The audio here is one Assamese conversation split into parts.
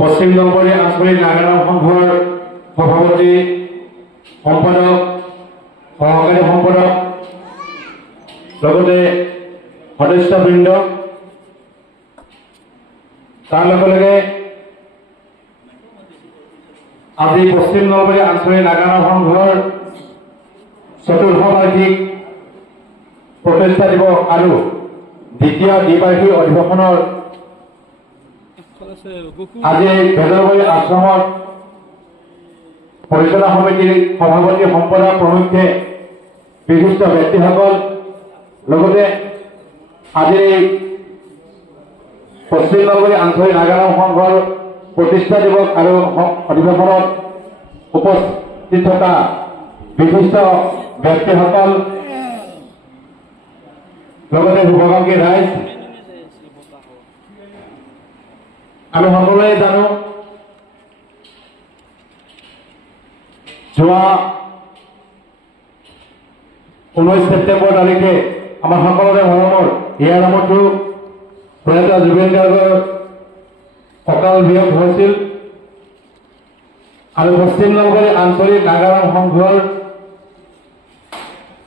পশ্চিম নলবাৰী আঞ্চলিক নাগাৰা সংঘৰ সভাপতি সম্পাদক সহকাৰী সম্পাদক লগতে সদস্যবৃন্দ তাৰ লগে আজি পশ্চিম নলবাৰী আঞ্চলিক নাগাৰা সংঘৰ চতুৰ্থ বাৰ্ষিক প্ৰতিষ্ঠা দিৱস আৰু দ্বিতীয় দ্বিবাৰ্ষিক অধিৱেশনৰ আজি ভেদৰবাৰী আশ্ৰমত পৰিচালনা সমিতিৰ সভাপতি সম্পাদক প্ৰমুখ্যে বিশিষ্ট ব্যক্তিসকল লগতে আজি পশ্চিম নলবাৰী আঞ্চলিক নাগাৰা সংঘৰ প্ৰতিষ্ঠা দিৱস আৰু অধিৱেশনত উপস্থিত থকা বিশিষ্ট ব্যক্তিসকল লগতে শুভাকাংক্ষী ৰাইজ আমি সকলোৱে জানো যোৱা 19 ছেপ্টেম্বৰ তাৰিখে আমাৰ সকলোৰে মৰমৰ হিয়াৰ আমঠু প্ৰয়াত জুবিন গাৰ্গৰ অকাল বিয়োগ হৈছিল আৰু পশ্চিম নলবাৰী আঞ্চলিক নাগাৰা সংঘৰ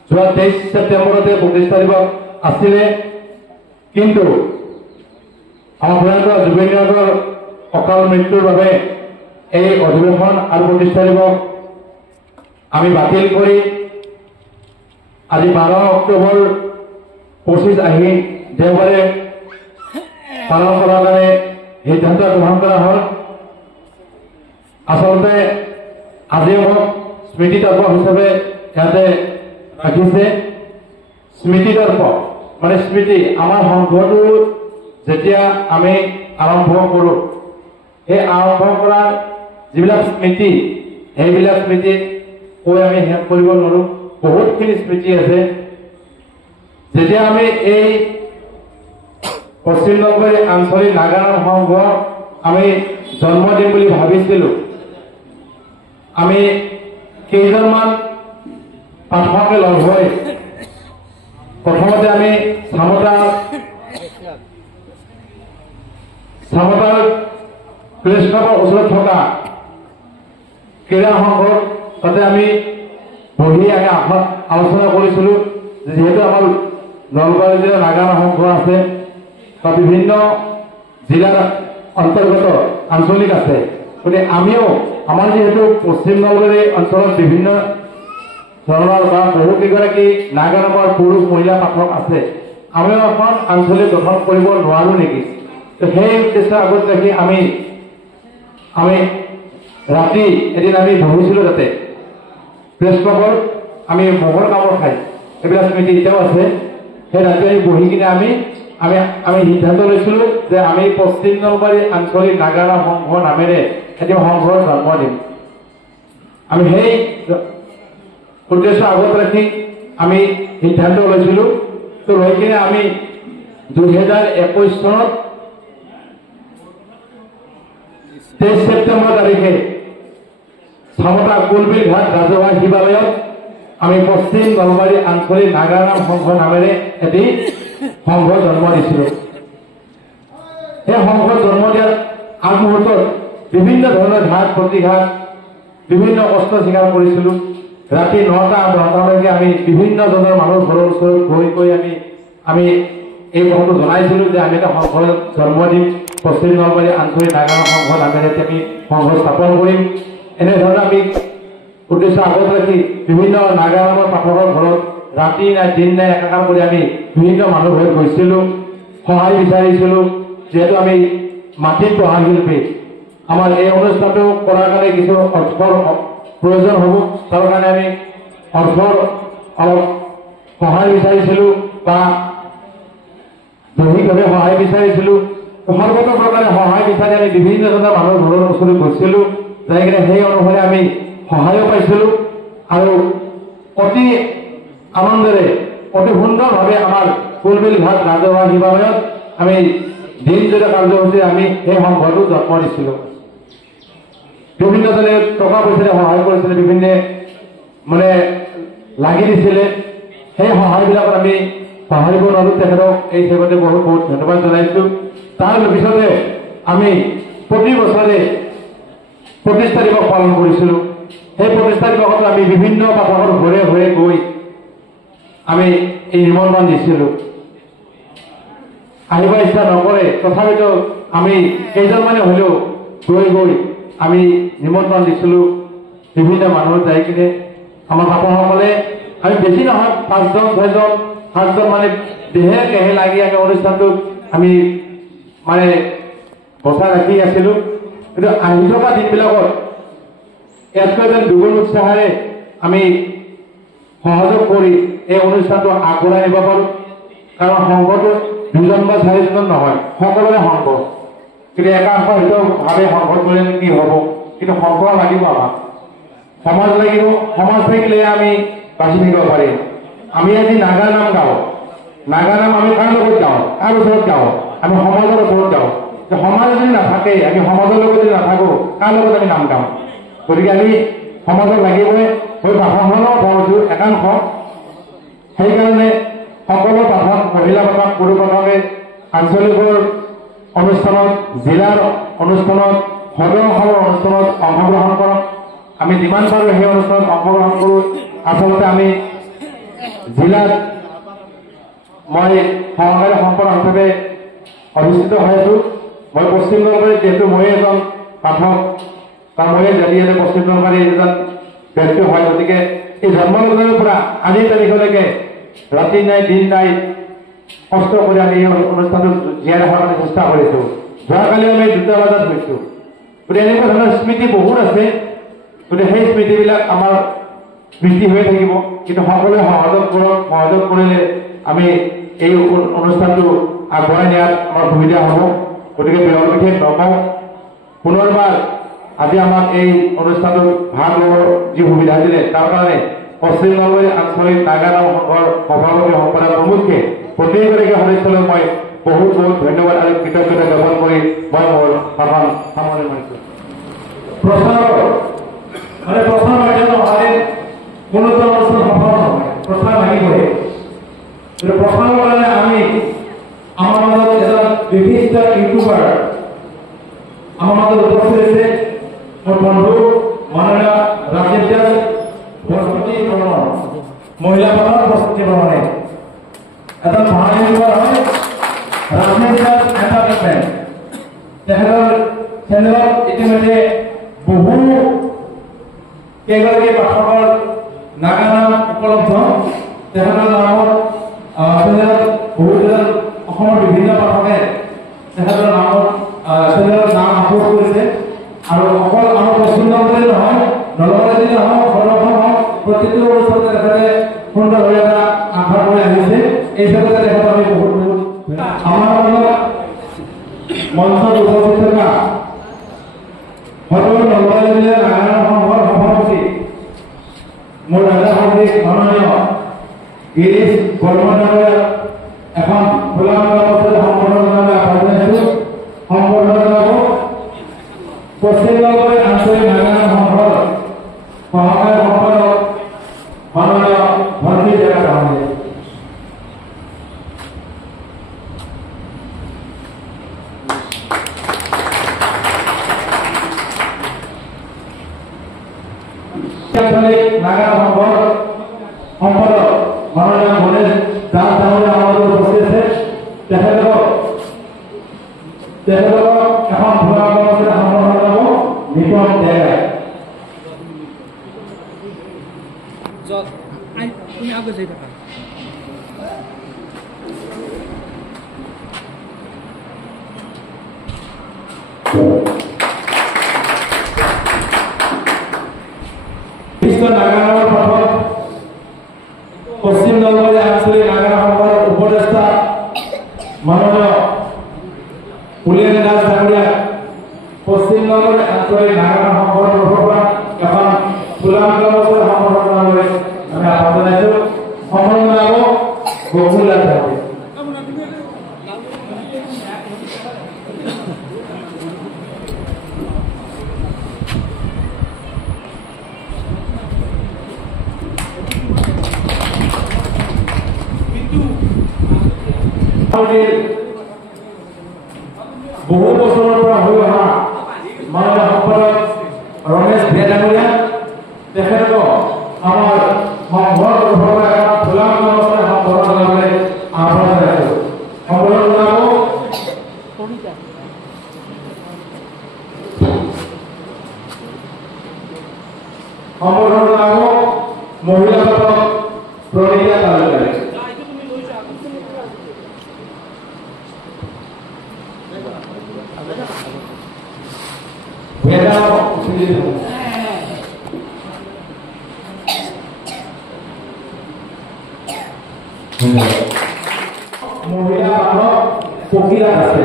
যোৱা 23 ছেপ্টেম্বৰতে প্ৰতিষ্ঠা দিৱস আছিলে কিন্তু আমাৰ প্ৰয়াত জুবিন গাৰ্গৰ অকাল মৃত্যুৰ বাবে এই অধিৱেশন আৰু প্ৰতিষ্ঠা দিৱস আমি বাতিল কৰি আজি 12 অক্টোবৰ 25 আহিন দেওবাৰে পালন কৰাৰ কাৰণে সিদ্ধান্ত গ্ৰহণ কৰা হ'ল আচলতে আজি মোক স্মৃতি তৰ্ক হিচাপে ইয়াতে ৰাখিছে স্মৃতি তৰ্ক মানে স্মৃতি আমাৰ সংঘটো যেতিয়া আমি আৰম্ভ কৰোঁ সেই আৰম্ভ কৰাৰ যিবিলাক স্মৃতি সেইবিলাক স্মৃতি কৈ আমি শেষ কৰিব নোৱাৰোঁ বহুতখিনি স্মৃতি আছে যেতিয়া আমি এই পশ্চিম নলবাৰী আঞ্চলিক নাগাৰা সংঘ আমি জন্ম দিম বুলি ভাবিছিলোঁ আমি কেইজনমান পাঠকে লগ হৈ প্ৰথমতে আমি চামতাৰ প্ৰেছ ক্লাবৰ ওচৰত থকা ক্ৰীড়া সংঘৰ তাতে আমি বহি আমি আলোচনা কৰিছিলোঁ যিহেতু আমাৰ নলবাৰী জিলাৰ নাগাৰা সংঘ আছে বা বিভিন্ন জিলাৰ অন্তৰ্গত আঞ্চলিক আছে গতিকে আমিও আমাৰ যিহেতু পশ্চিম নলবাৰী অঞ্চলত বিভিন্ন ধৰণৰ বা বহু কেইগৰাকী নাগাৰামৰ পুৰুষ মহিলা পাঠক আছে আমিও এখন আঞ্চলিক গঠন কৰিব নোৱাৰোঁ নেকি সেই উদ্দেশ্য আগত ৰাখি আমি ৰাতি এদিন আমি বহিছিলোঁ তাতে প্ৰেছ ক্লাবৰ আমি মহৰ কামৰ খাই এইবিলাক স্মৃতি এতিয়াও আছে সেই ৰাতি আমি বহি কিনে আমি সিদ্ধান্ত লৈছিলোঁ যে আমি পশ্চিম নলবাৰী আঞ্চলিক নাগাৰা সংঘ নামেৰে এটি সংঘৰ জন্ম দিম আমি সেই উদ্দেশ্য আগত ৰাখি আমি সিদ্ধান্ত লৈছিলোঁ তো লৈ কিনে আমি 2021 চনত 23 ছেপ্টেম্বৰ তাৰিখে চামতা কুলবিল ঘাট ৰাজহুৱা শিৱালয়ত আমি পশ্চিম নলবাৰী আঞ্চলিক নাগাৰা সংঘ নামেৰে এটি সংঘ জন্ম দিছিলোঁ সেই সংঘ জন্ম দিয়াৰ আগমুহূৰ্তত বিভিন্ন ধৰণৰ ঘাট প্ৰতিঘাত বিভিন্ন কষ্ট স্বীকাৰ কৰিছিলোঁ ৰাতি 9টা 10টালৈকে আমি বিভিন্ন জনৰ মানুহৰ ঘৰৰ ওচৰত গৈ আমি এই কথাটো জনাইছিলোঁ যে আমি এটা সংঘ জন্ম দিম পশ্চিম নলবাৰী আঞ্চলিক নাগাৰা সংঘ নামেৰে আমি সংঘ স্থাপন কৰিম এনেধৰণে আমি উদ্দেশ্য আগত ৰাখি বিভিন্ন নাগাৰামৰ পাঠকৰ ঘৰত ৰাতি নাই দিন নাই একাকাৰ কৰি আমি বিভিন্ন মানুহ হৈ গৈছিলোঁ সহায় বিচাৰিছিলোঁ যিহেতু আমি মাটিত পঢ়া শিল্পী আমাৰ এই অনুষ্ঠানটো কৰাৰ কাৰণে কিছু অৰ্থৰ প্ৰয়োজন হ'ব তাৰ কাৰণে আমি অৰ্থৰ অলপ সহায় বিচাৰিছিলোঁ বা দৈহিকভাৱে সহায় বিচাৰিছিলোঁ সৰ্বতো প্ৰকাৰে সহায় বিচাৰি আমি বিভিন্ন ধৰণৰ মানুহৰ ঘৰৰ ওচৰত গৈছিলোঁ যাই কিনে সেই অনুসৰি আমি সহায়ো পাইছিলোঁ আৰু অতি আনন্দেৰে অতি সুন্দৰভাৱে আমাৰ কুলবিল ঘাট ৰাজহুৱা শিৱালয়ত আমি দিনজোৰা কাৰ্যসূচী আমি সেই সংঘটো জন্ম দিছিলোঁ বিভিন্নজনে টকা পইচাৰে সহায় কৰিছিলে বিভিন্নে মানে লাগি দিছিলে সেই সহায়বিলাকত আমি পাহৰিব নোৱাৰোঁ তেখেতক এই সেগতে বহুত বহুত ধন্যবাদ জনাইছোঁ তাৰ পিছতে আমি প্ৰতি বছৰে প্ৰতিষ্ঠা দিৱস পালন কৰিছিলোঁ। সেই প্ৰতিষ্ঠা দিৱসত আমি বিভিন্ন পাঠকৰ ঘৰে ঘৰে গৈ আমি এই নিমন্ত্ৰণ দিছিলোঁ। আহিব ইচ্ছা নকৰে, তথাপিতো আমি কেইজনমানে হ'লেও গৈ গৈ আমি নিমন্ত্ৰণ দিছিলোঁ। বিভিন্ন মানুহ যাই কিনে আমাৰ পাঠকসকলে আমি বেছি নহয় 5জন 6জন 7জন মানে দেহে কেহে লাগি আমি অনুষ্ঠানটোক আমি মানে বচাই ৰাখি আছিলোঁ। কিন্তু আহি থকা দিনবিলাকত ইয়াতকৈ যেন দুগুণ উৎসাহেৰে আমি সহযোগ কৰি এই অনুষ্ঠানটো আগবঢ়াই নিব পাৰোঁ। কাৰণ সংঘটো 2জন বা 4জন নহয়, সকলোৰে সংঘ। কিন্তু একাংশ হয়তো ভাবে সংঘ কৰিলে কি হ'ব, কিন্তু সংঘ লাগিব আমাক, সমাজ লাগিব। সমাজ থাকিলে আমি বাচি থাকিব পাৰিম। আমি আজি নাগা নাম গাওঁ, নাগা নাম আমি কাৰ লগত গাওঁ, কাৰ ওচৰত গাওঁ, আমি সমাজৰ ওচৰত গাওঁ। সমাজ যদি নাথাকে, আমি সমাজৰ লগত যদি নাথাকোঁ, কাৰ লগত আমি নাম গাওঁ? গতিকে আমি সমাজত লাগিবই। হৈ পাঠকসকলৰ ঘৰটো একাংশ, সেইকাৰণে সকলো পাঠক, মহিলা পাঠক, পুৰুষ পাঠকে আঞ্চলিকৰ অনুষ্ঠানত, জিলাৰ অনুষ্ঠানত, সদৰ অসমৰ অনুষ্ঠানত অংশগ্ৰহণ কৰক। আমি যিমান পাৰোঁ সেই অনুষ্ঠানত অংশগ্ৰহণ কৰোঁ। আচলতে আমি জিলাত মই সহকাৰী সম্পাদক হিচাপে অধিষ্ঠিত হৈ আছোঁ। মই পশ্চিম নলবাৰীত যিহেতু মই এজন পাঠক, তাৰ ময়ে জানিয়ালে পশ্চিম নলবাৰীৰ এজন ব্যক্তি হয়। গতিকে এই জন্মলগ্নৰ পৰা আজিৰ তাৰিখলৈকে ৰাতি নাই দিন নাই কষ্ট কৰি আমি এই অনুষ্ঠানটো জীয়াই ৰখাৰ কাৰণে চেষ্টা কৰিছোঁ। যোৱাকালি আমি 2টা বজাত গৈছোঁ। গতিকে এনেকুৱা ধৰণৰ স্মৃতি বহুত আছে। গতিকে সেই স্মৃতিবিলাক আমাৰ স্মৃতি হৈ থাকিব। কিন্তু সকলোৱে সহযোগ কৰক। সহযোগ কৰিলে আমি এই অনুষ্ঠানটো আগবঢ়াই নিয়াত আমাৰ সুবিধা হ'ব। গতিকে বিৰল বিশেষ নকওঁ। পুনৰবাৰ আজি আমাক এই অনুষ্ঠানটোত ভাগ লোৱাৰ যি সুবিধা দিলে তাৰ কাৰণে পশ্চিম নলবাৰী আঞ্চলিক নাগা নাম সংঘৰ সভাপতি সম্পাদক প্ৰমুখ্যে প্ৰত্যেকগৰাকী সদস্যলৈ মই বহুত বহুত ধন্যবাদ আৰু কৃতজ্ঞতা জ্ঞাপন কৰি মই মোৰ ভাষণ সামৰণি মাৰিছোঁ। প্ৰচাৰ মাধ্যম নহ'লে কোনো অনুষ্ঠান সফল নহয়, প্ৰচাৰ লাগিবই। কিন্তু প্ৰচাৰৰ কাৰণে আমি আমাৰ মাজত এজন বিশিষ্ট ইউটিউবাৰ আমাৰ মাজত উপস্থিত হৈছে। মোৰ বন্ধু মাননীয় ৰাজীৱ দাস প্ৰস্তুতি ভ্ৰমণ, মহিলা পাঠক প্ৰস্তুতি ভ্ৰমণে এজন মহান ইউটিউবাৰ হয়। ৰাজীৱ দাস এণ্টাৰটেইনমেণ্ট, তেখেতৰ চেনেলত ইতিমধ্যে বহু কেইগৰাকী পাঠকৰ নাগা নাম উপলব্ধ। তেখেতৰ নামত চেনেলত বহুকেইজন অসমৰ বিভিন্ন পাঠকে তেখেতৰ নামত চেনেলত নাম আপলোড কৰিছে। আৰু অকল আমাৰ পশ্চিম নলবাৰী নহয়, নলবাৰী হওক, সদৰখন হওক, প্ৰতিটো অনুষ্ঠানতে তেখেতে সুন্দৰভাৱে এটা আগভাগ কৰি আহিছে। এই ক্ষেত্ৰতে তেখেতক আমি বহুত বহুত আমাৰ লগত মঞ্চত উপস্থিত থকা সদৰ নলবাৰী জিলা নাগা নাম সংঘৰ সভাপতি মোৰ দাদা সদৃশ মাননীয় গিৰিশ বৰ্মন ডাঙৰীয়াক এখন খোলা সম্বৰ্ধনা জনাইছোঁ। সম্বৰ্ধনা জনাব পশ্চিম নলবাৰী আঞ্চলিক নাগা নাম সংঘৰ সহকাৰী সম্পাদক মাননীয় ভণ্টি ডেকা ডাঙৰীয়া। নাগা সংঘৰ সম্পাদক মাননীয় গণেশ দাস ডাঙৰীয়া আমাদেৰ উপস্থিত আছে। তেখেতক এখন ভুৱা সম্বৰ্ধনা জনাব নিপন ডেকাই। বিশ্ব নাগা নামৰ পাঠক পশ্চিম নলবাৰী আঞ্চলিক নাগা সংঘৰ উপদেষ্টা মাননীয় পুলিয়ান দাস ডাঙৰীয়া পশ্চিম নলবাৰী আঞ্চলিক নাগা সংঘৰ তৰফৰ এখন সম্বৰ্ধনা লৈ আমি আহ্বান জনাইছোঁ। সম্বৰ্ধনা জনাব গকুল দাস ডাঙৰীয়া। বহু বছৰৰ পৰা হৈ অহা ভেদামূলীয়া তেখেতক আমাৰ সংঘৰ তৰফৰ পৰা খোলা অৱস্থাৰে সম্পৰ্ক জনাবলৈ আহ্বান জনাইছোঁ। সম্পৰ্ক জনাব মহিলা সদক প্ৰণীতা তালুকাৰী। মহিলা পাঠক পকিৰা আছে।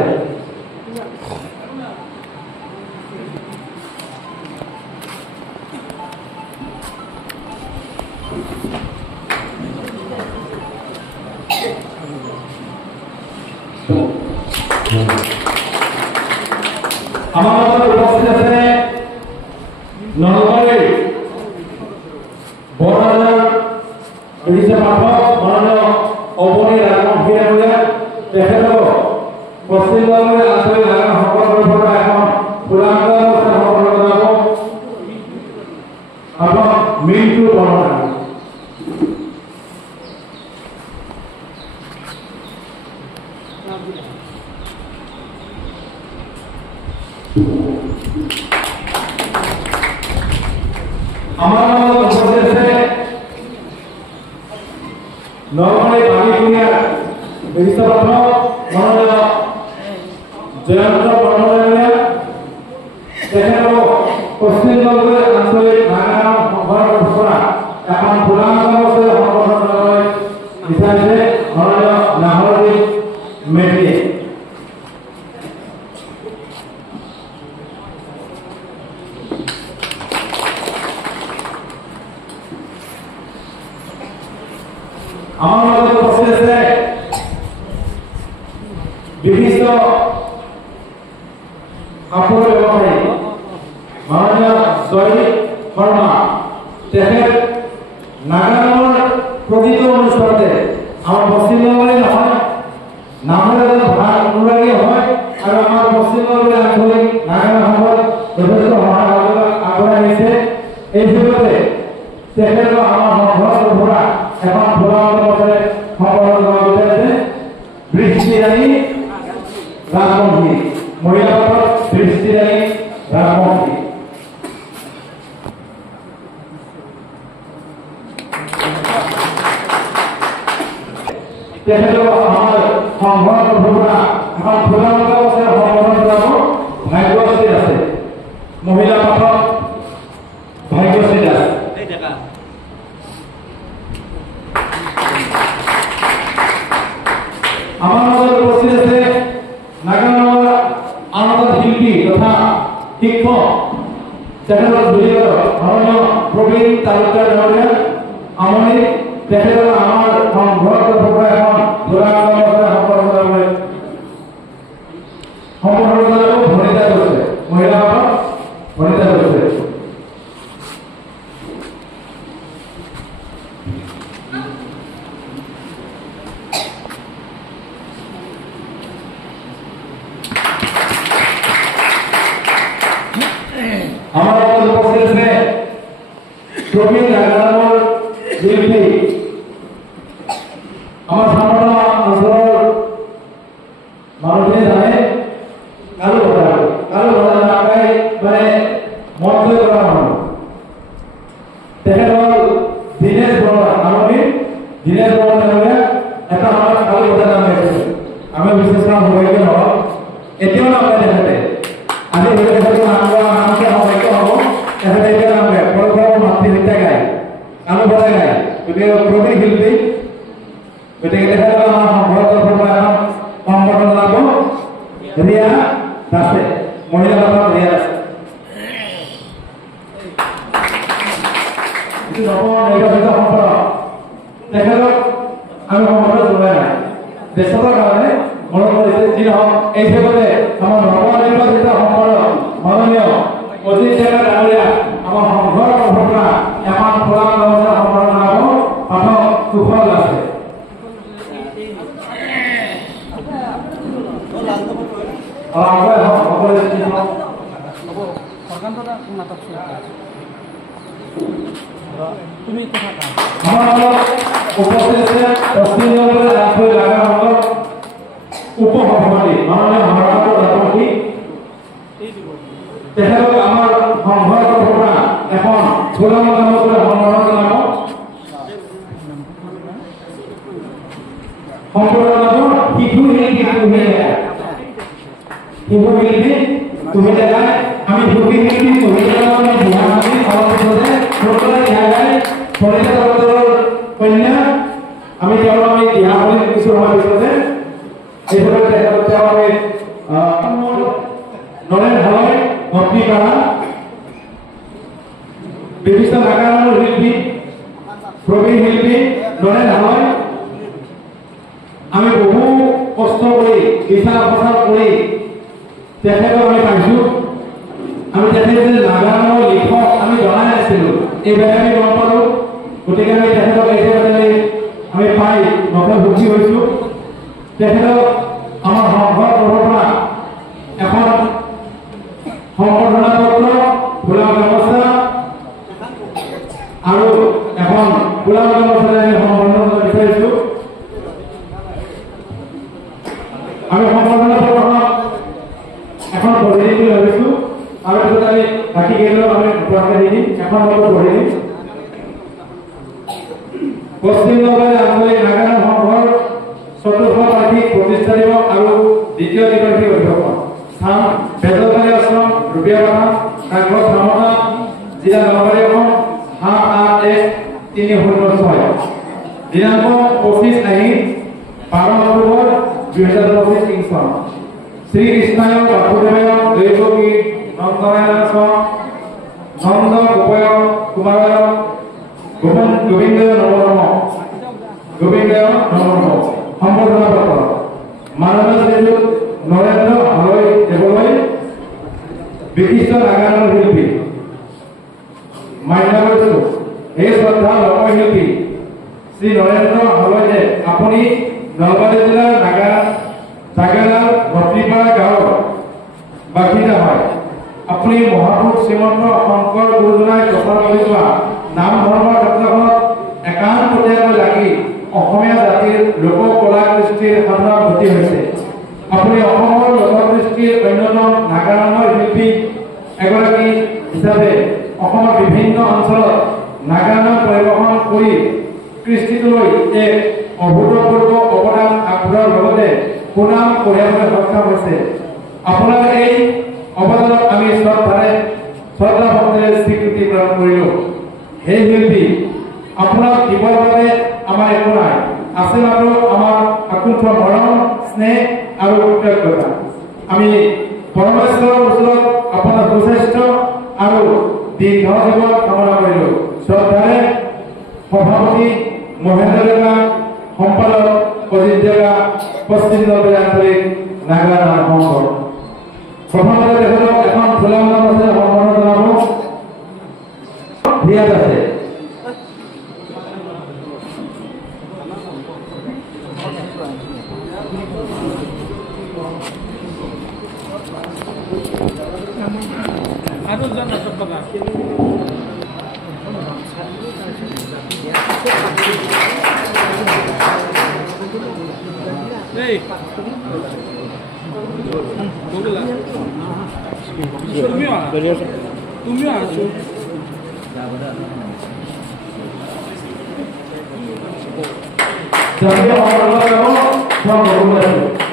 আমাৰ মাজত উপস্থিত আছে নলবাৰীৰ বৰৰাজাৰ বিশিষ্ট পাঠক মাননীয় অৱনী ৰাজবংশী ডাঙৰীয়া। তেখেতক পশ্চিমবংগৰ আঞ্চলিক নাগৰিক সংগঠনৰ পৰা এখন খোলাংগ সম্পৰ্ক জনাব আপোনাক মৃত্যু বৰ্ণনা। আমাৰ মাজত উপস্থিত আছে নলবাৰী বালিকুণীয়া বিশিষ্ট পাঠক মাননীয় জয়ন্ত বৰ্মন। তেখেতক পশ্চিমবংগৰ আঞ্চলিক নাগৰিক সংগঠনৰ পৰা এখন খোলাংগ সম্পৰ্ক জনাবলৈ বিচাৰিছে মাননীয় নাহৰদীপ মেধিয়ে। আমাৰ মাজত উপস্থিত আছে বিশিষ্ট কাপোৰ ব্যৱসায়ী মাননীয় জয়দীপ শৰ্মা। তেখেত নাগালেণ্ডৰ প্ৰতিটো অনুষ্ঠানতে আমাৰ পশ্চিমবংগৰে নহয় নামৰ এজন ভাল অনুৰাগী হয় আৰু আমাৰ পশ্চিমবংগৰ আঞ্চলিক নাগালেণ্ড সংঘত যথেষ্ট সহায় আগবঢ়াই আহিছে। এই ক্ষেত্ৰতে তেখেতক আমাৰ সংঘৰ পৰা এখন খোলা অৱস্থাৰে সম্পৰ্ক জনাব বিচাৰিছে বৃষ্টিৰাণী ৰাজবংশী। মহিলা পাঠক বৃষ্টিৰাণী ৰাজবংশী। তেখেতক আমাৰ সংঘৰ তৰফৰ পৰা এখন খোলা অৱস্থাৰে সম্পৰ্ক জনাব ভাগ্যশ্ৰী আছে। মহিলা পাঠক ভাগ্যশ্ৰী দাস। আমাৰ মাজত উপস্থিত আছে নাগালেণ্ডৰ আনন্দ শিল্পী তথা শিক্ষক তেখেতৰ জড়িত মাননীয় প্ৰবীণ তালুকদাৰ ডাঙৰীয়া আমনি। তেখেতৰ আমাৰ সংঘৰ তৰফৰ পৰা এখন খোলাংগ সম্পৰ্ক জনাবলৈ ভনিতা কৰিছে। মহিলা পাঠক ভনিতা কৰিছে। আমাৰ মধ্যে উপস্থিত আছে প্ৰবীণ নাগালেণ্ডৰ শিল্পী আমাৰ সামনা অঞ্চলৰ মানুহে জানে কালু বজাৰ নাপাই মানে মন্ত্ৰী কৰা মানুহ। তেখেত হ'ল দীনেশ বৰুৱা। আমি দীনেশ বৰুৱা ডাঙৰীয়া এটা আমাৰ কালু বজাৰ নাম ৰাখিছে। আমি বিশেষ নাম সৌভাগ্য নহওক এতিয়াও নাপায় তেখেতে। আজি তেখেতে নামকে সৌভাগ্য হ'ব। তেখেতে এতিয়া নামে পৰপৰ মাতৃগীতা গায় কালু বজাৰ গায়। গতিকে প্ৰবীণ শিল্পী। গতিকে তেখেতক আমাৰ সংঘৰ তৰফৰ পৰা এখন সম্বৰ্ধনা জনাব ৰিয়া দাসে। মহিলা পাঠক ৰিয়া দাসে। নৱনিৰ্বাচিত সম্পাদক তেখেতক আমি সম্বৰ্ধনা জনোৱা নাই ব্যস্ততাৰ কাৰণে মনত পৰিছে। যি নহওক এই ক্ষেত্ৰতে আমাৰ নৱনিৰ্বাচিত সম্পাদক মাননীয় অজিত ডেকা ডাঙৰীয়া আমাৰ সংঘৰ তৰফৰ পৰা এখন খোলা ব্যৱস্থা সম্পাদনা জনাব পাঠক সুফল দাসে। সকলোৱে আমাৰ উপস্থিত আছে পশ্চিম বংগৰ ৰাজধানী নাগালেণ্ডৰ উপসভাপতি মাননীয় ভাৰতৰ ৰাষ্ট্ৰপতি তেখেতক আমাৰ সংঘৰ পৰা এখন চোলা নামৰ সন্মানৰ জনাব সম্পূৰ্ণ শিশু শিল্পী তুমি দেখাই আমি শিশু শিল্পী তুমি কন্যা আমি আমি দিহা বুলি কিছু সময় পিছতে এইভাবে নরেন হয় ভক্তি করা বিভিন্ন নাগালেণ্ডৰ শিল্পী প্ৰবীণ শিল্পী নৰেন হয় আমি বহু কষ্ট কৰি বিচাৰ প্ৰচাৰ কৰি তেখেতক আমি পাইছোঁ আমি তেখেতে নাগালেণ্ডৰ লিখক আমি জনাই আছিলোঁ এইবাৰ আমি গম পালোঁ গতিকে আমি তেখেতক এতিয়ালৈ আমি পাই নথৈ সুখী হৈছোঁ তেখেতক আমাৰ সংঘৰ পৰা এখন সম্বৰ্ধনা পত্ৰ গোলাম গামোচা আৰু এখন গোলাম গামোচাৰে আমি সম্বৰ্ধনা বিচাৰিছোঁ আমি সম্বৰ্ধনা পত্ৰখন এখন পঢ়ি দিম বুলি ভাবিছোঁ আৰু পিছত আমি বাকী কেইজনক আমি উপহাৰকে দি দিম এখন পঢ়ি দিম পশ্চিম বংগৰ আঞ্চলিক নাগালেণ্ড সংঘৰ চতুৰ্থ বাৰ্ষিক প্ৰতিষ্ঠা দিৱস আৰু দ্বিতীয় দ্বিবাৰ্ষিক অধ্যক্ষ স্থান বেজৰবাৰী আশ্ৰম ৰূপিয়াপাৰা ডাকঘৰ ধামৰা জিলা নলবাৰী অসম 781-306 দিনাংক 25 আহিন 12 অক্টোবৰ 2025 ইং চন শ্ৰীকৃষ্ণায় বাসুদেৱায় দৈৱকী নন্দনাৰায়ণ নন্দ গোপায় কুমাৰায় গোবিন্দ নম সম্বৰ্ধনা পত্ৰ মাননীয় শ্ৰীযুত নৰেন্দ্ৰ হালৈ দেৱলৈ বিশিষ্ট নাগালেণ্ডৰ শিল্পী মান্য কৰিছোঁ এই শ্ৰদ্ধা লোকশিল্পী শ্ৰী নৰেন্দ্ৰ হালৈয়ে আপুনি নলবাৰী জিলাৰ নাগালাল ভট্টিপাৰা গাঁৱৰ বাসিন্দা হয় আপুনি মহাপুৰুষ শ্ৰীমন্ত শংকৰ গুৰুজনাই প্ৰচাৰ কৰি যোৱা নাম ধৰ্মৰ ক্ষেত্ৰখনত একান্তপতীয়াকৈ লাগি অসমীয়া জাতিৰ লোক কলা কৃষ্টিৰ সাধনা গতি হৈছে আপুনি অসমৰ লোককৃষ্টিৰ অন্যতম নাগালেণ্ডৰ শিল্পী এগৰাকী হিচাপে অসমৰ বিভিন্ন অঞ্চলত নাগালেণ্ড পৰিৱেশন কৰি কৃষ্টিটোলৈ এক অভূতপূৰ্ব অৱদান আগবঢ়োৱাৰ লগতে সুনাম কঢ়িয়াবলৈ সক্ষম হৈছে আপোনাৰ এই অৱদানক আমি শ্ৰদ্ধা ভক্তিৰে স্বীকৃতি প্ৰদান কৰিলোঁ হে শিল্পী আপোনাক দিবৰ বাবে আমাৰ একো নাই আছে মাত্ৰ আমাৰ আকুণ্ঠ মৰম স্নেহ আৰু কৃতজ্ঞতা আমি পৰমেশ্বৰৰ ওচৰত আপোনাৰ সুস্বাস্থ্য আৰু দীৰ্ঘ জীৱন কামনা কৰিলোঁ শ্ৰদ্ধাৰে সভাপতি মহেন্দ্ৰ ডেকা সম্পাদক অজিত ডেকা পশ্চিম নলবাৰী আঞ্চলিক নাগালেণ্ড সংঘ প্ৰথমতে তেখেতক এখন খোলা মঞ্চে সম্বৰ্ধনা জনাব ধিয়াত আছে Aduh, jangan terpegang. Hey, boleh lah. Tumi aja. Jadi orang kamu semua boleh.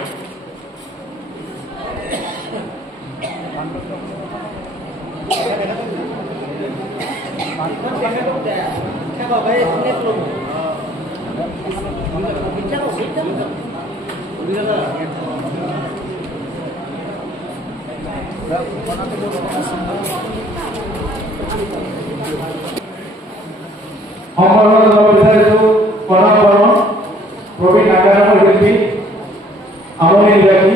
প্রবীণ নাগালেণ্ডৰ শিল্পী আমনি নিবাসী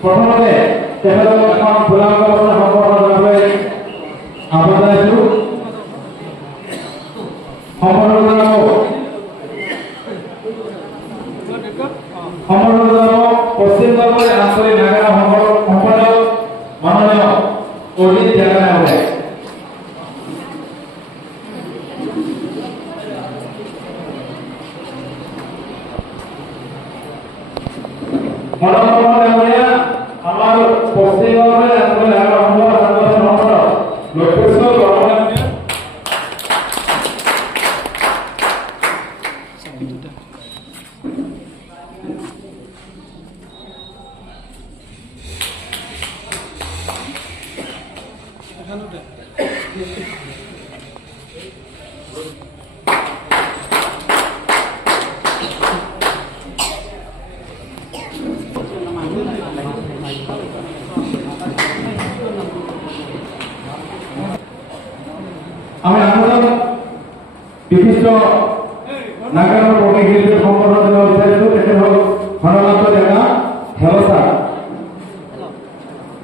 প্ৰথমতে তেখেতক এখন গোলাম গামোচা সম্বৰ্ধনা জনাবলৈ আহ্বান জনাইছোঁ সম্বৰ্ধনা জনাব পশ্চিম নলবাৰী আঞ্চলিক নাগালেণ্ড সংঘৰ সম্পাদক মাননীয় অজিত ডেকা ডাঙৰীয়া আমি আপনাদের বিশিষ্ট নাগানোর পক্ষে গিয়ে সম্পর্ক দেওয়া বিচারিত এটা হল ঘনমাত্র দেখা হেলসা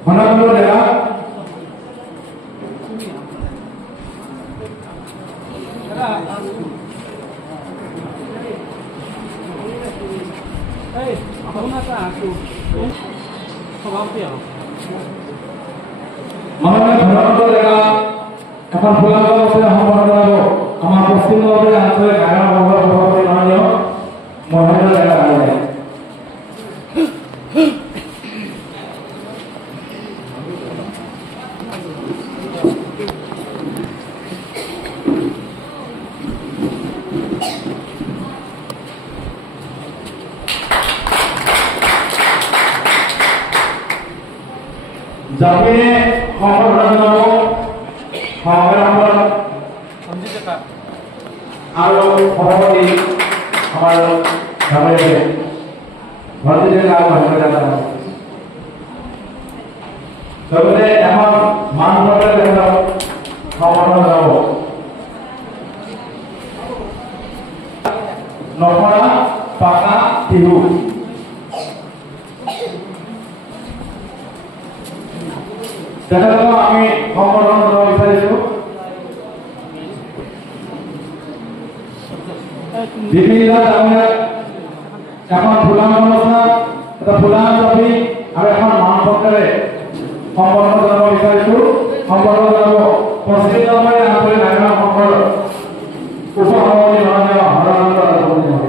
ঘনমাত্র দেখা মাননীয় ঘনমাত্র দেখা এখন ফুলাগাঁও সম্পন্ন আমার পশ্চিমবঙ্গের আঞ্চলিক গায়ক সভাপতি মাননীয় মহেন্দ্র দেখা যায় জামিনে সম্পন্ন আৰু সভাপতি আমাৰ গাঁৱৰে ভাৰতীয় গাঁও লগতে এখন মানদণ্ডে তেখেতক সমৰ্থন জনাব নখৰা পাকা বিহু তেখেতক আমি সমৰ্থন জনাব বিচাৰিছো বিভিন্ন ধৰনেৰ এখন ফুলাম অনুষ্ঠান এটা ফুলাম ছবি আৰ এখন মানপত্ৰে সম্পন্ন জানাব বিচাৰিছো সম্পন্ন জানাব পশ্চিমবঙ্গেৰ আঞ্চলিক নাগৰিক সংঘৰ উপসভাপতি মাননীয় হৰানন্দ ৰাজবংশী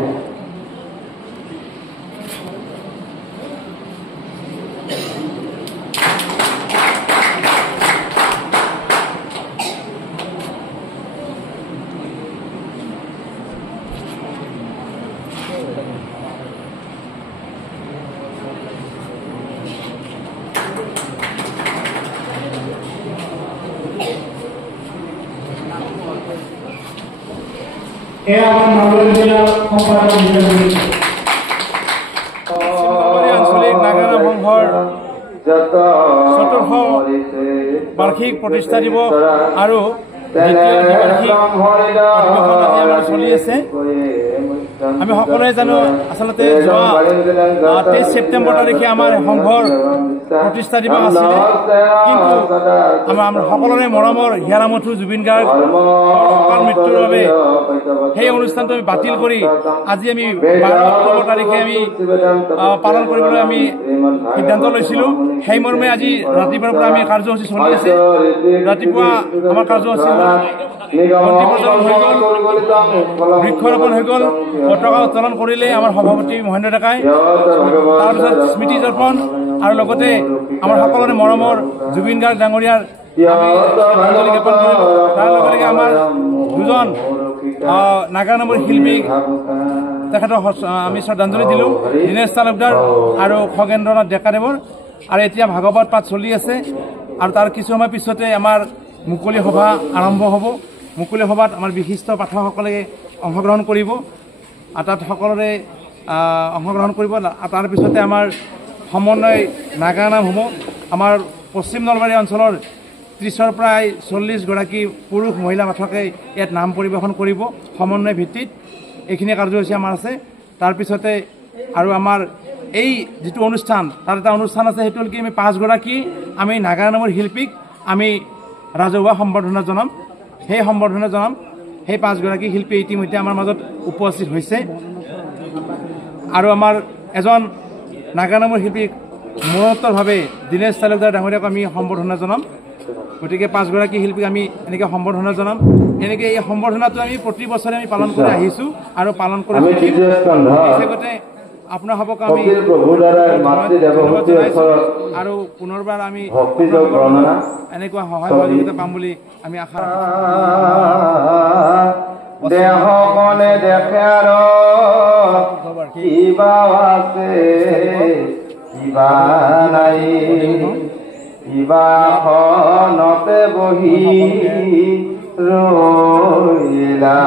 মহোদয় আঞ্চলিক নাগাৰা সংঘৰ চতুৰ্থ বাৰ্ষিক প্ৰতিষ্ঠা দিৱস আৰু দ্বিতীয় দ্বিবাৰ্ষিক অধিৱেশন চলি আছে আমি সকলোৱে জানো আচলতে যোৱা 23 ছেপ্টেম্বৰ তাৰিখে আমাৰ সংঘৰ প্ৰতিষ্ঠা দিৱস আছিলে কিন্তু আমাৰ সকলোৰে মৰমৰ হিয়াৰামঠু জুবিন গাৰ্গ মৃত্যুৰ বাবে সেই অনুষ্ঠানটো আমি বাতিল কৰি আজি আমি 12 অক্টোবৰ তাৰিখে আমি পালন কৰিবলৈ আমি সিদ্ধান্ত লৈছিলো সেই মৰ্মে আজি ৰাতিপুৱাৰ পৰা আমি কাৰ্যসূচী চলি আছে ৰাতিপুৱা আমাৰ কাৰ্যসূচী বৃক্ষৰোপণ হৈ গ'ল পতাকা উত্তোলন কৰিলে আমাৰ সভাপতি মহেন্দ্ৰ ডেকাই তাৰপিছত স্মৃতি দৰ্পণ আৰু লগতে আমাৰ সকলোৰে মৰমৰ জুবিন গাৰ্গ ডাঙৰীয়াৰ তাৰ লগে লগে আমাৰ দুজন নাগাৰা নামৰ শিল্পী তেখেতক আমি শ্ৰদ্ধাঞ্জলি দিলোঁ দীনেশ তালুকদাৰ আৰু খগেন্দ্ৰনাথ ডেকাদেৱৰ আৰু এতিয়া ভাগৱত পাঠ চলি আছে আৰু তাৰ কিছু সময় পিছতে আমাৰ মুকলি সভা আৰম্ভ হ'ব মুকলি সভাত আমাৰ বিশিষ্ট পাঠকসকলে অংশগ্ৰহণ কৰিব আৰু তাত সকলোৰে অংশগ্ৰহণ কৰিব তাৰ পিছতে আমাৰ সমন্বয় নাগাৰা নাম হ'ব আমাৰ পশ্চিম নলবাৰী অঞ্চলৰ 30ৰ প্ৰায় 40 গৰাকী পুৰুষ মহিলা পাঠকে ইয়াত নাম পৰিৱেশন কৰিব সমন্বয় ভিত্তিত এইখিনি কাৰ্যসূচী আমাৰ আছে তাৰ পিছতে আৰু আমাৰ এই যেটো অনুষ্ঠান তাৰ এটা অনুষ্ঠান আছে হেতু কি আমি 5 গৰাকী আমি নাগাৰা নামৰ শিল্পীক আমি ৰাজহুৱা সম্বৰ্ধনা জনাম সেই সম্বৰ্ধনা জনাম সেই 5 গৰাকী শিল্পী ইতিমধ্যে আমাৰ মাজত উপস্থিত হৈছে আৰু আমাৰ এজন নাগাৰা নামৰ শিল্পীক মৰণোত্তৰভাৱে দীনেশ তালুকদাৰ ডাঙৰীয়াক আমি সম্বৰ্ধনা জনাম গতিকে 5 গৰাকী শিল্পীক আমি এনেকৈ সম্বৰ্ধনা জনাম এনেকৈ এই সম্বৰ্ধনাটো আমি প্ৰতি বছৰে আমি পালন কৰি আহিছোঁ আৰু পালন কৰি থাকিম আপোনাৰ হবক আমি আৰু পুনৰবাৰ আমি এনেকুৱা সহায় সহযোগিতা পাম বুলি আমি আশা দেহকলে দেখে আৰু কিবা আছে কিবা নাই ইবাখনতে বহি ৰৈলা